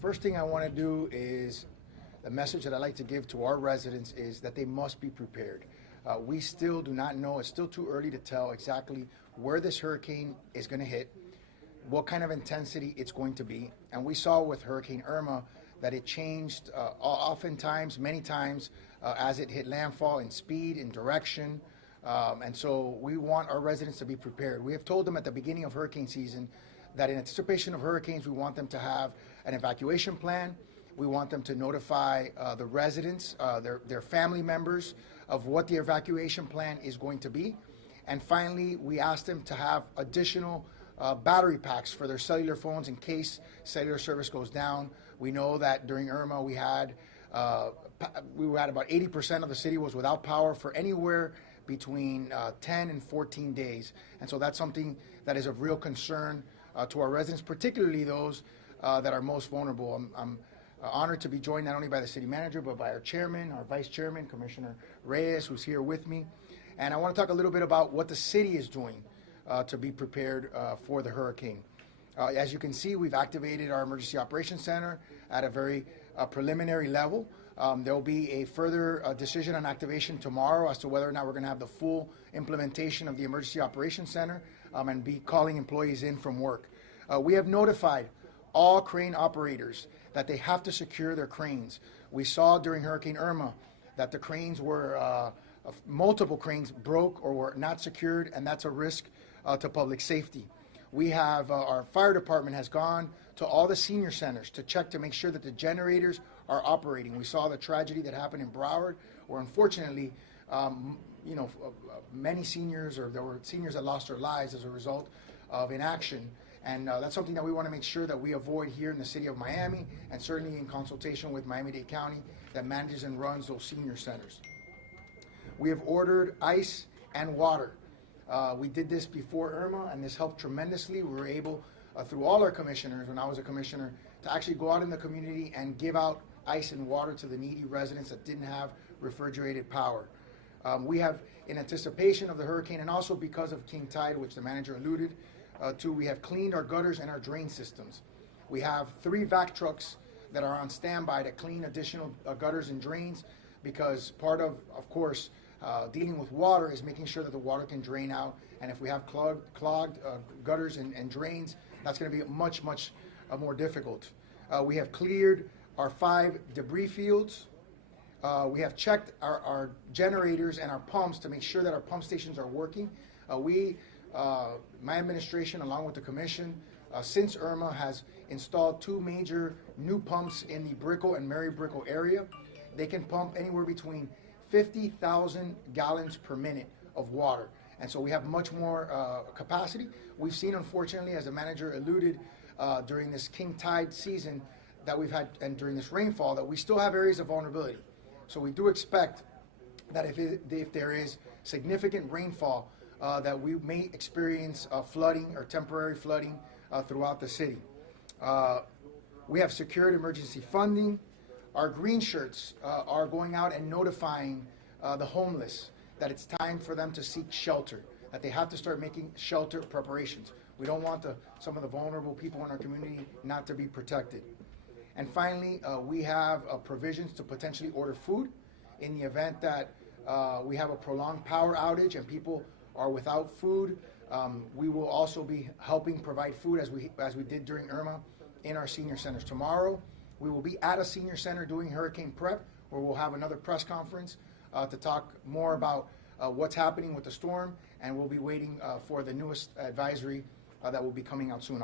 First thing I want to do is the message that I like to give to our residents is that they must be prepared. We still do not know, it's still too early to tell exactly where this hurricane is going to hit, what kind of intensity it's going to be. And we saw with Hurricane Irma that it changed oftentimes, many times, as it hit landfall in speed, in direction. And so we want our residents to be prepared. We have told them at the beginning of hurricane season that in anticipation of hurricanes, we want them to have an evacuation plan. We want them to notify the residents, their family members, of what the evacuation plan is going to be. And finally, we asked them to have additional battery packs for their cellular phones in case cellular service goes down. We know that during Irma, we had about 80% of the city was without power for anywhere between 10 and 14 days. And so that's something that is of real concern to our residents, particularly those that are most vulnerable. I'm honored to be joined not only by the city manager, but by our chairman, our vice chairman, Commissioner Reyes, who's here with me. And I want to talk a little bit about what the city is doing to be prepared for the hurricane. As you can see, we've activated our Emergency Operations Center at a very preliminary level. There will be a further decision on activation tomorrow as to whether or not we're going to have the full implementation of the Emergency Operations Center and be calling employees in from work. We have notified all crane operators that they have to secure their cranes. We saw during Hurricane Irma that the cranes were, multiple cranes broke or were not secured, and that's a risk to public safety. We have, our fire department has gone to all the senior centers to check to make sure that the generators are operating. We saw the tragedy that happened in Broward, where unfortunately, many seniors, or there were seniors that lost their lives as a result of inaction. And that's something that we want to make sure that we avoid here in the city of Miami, and certainly in consultation with Miami-Dade County that manages and runs those senior centers. We have ordered ice and water. We did this before Irma, and this helped tremendously. We were able, through all our commissioners, when I was a commissioner, to actually go out in the community and give out ice and water to the needy residents that didn't have refrigerated power. We have, in anticipation of the hurricane, and also because of King Tide, which the manager alluded to, we have cleaned our gutters and our drain systems. We have 3 vac trucks that are on standby to clean additional gutters and drains, because part of course, dealing with water is making sure that the water can drain out. And if we have clogged gutters and drains, that's going to be much more difficult. We have cleared our 5 debris fields. We have checked our generators and our pumps to make sure that our pump stations are working. My administration, along with the commission, since Irma, has installed 2 major new pumps in the Brickell and Mary Brickell area. They can pump anywhere between 50,000 gallons per minute of water. And so we have much more capacity. We've seen, unfortunately, as the manager alluded, during this King Tide season that we've had, and during this rainfall, that we still have areas of vulnerability. So we do expect that if there is significant rainfall, that we may experience flooding or temporary flooding throughout the city. We have secured emergency funding. Our green shirts are going out and notifying the homeless that it's time for them to seek shelter, that they have to start making shelter preparations. We don't want some of the vulnerable people in our community not to be protected. And finally, we have provisions to potentially order food in the event that we have a prolonged power outage and people are without food. We will also be helping provide food as we did during Irma in our senior centers. Tomorrow, we will be at a senior center doing hurricane prep, where we'll have another press conference to talk more about what's happening with the storm, and we'll be waiting for the newest advisory that will be coming out soon.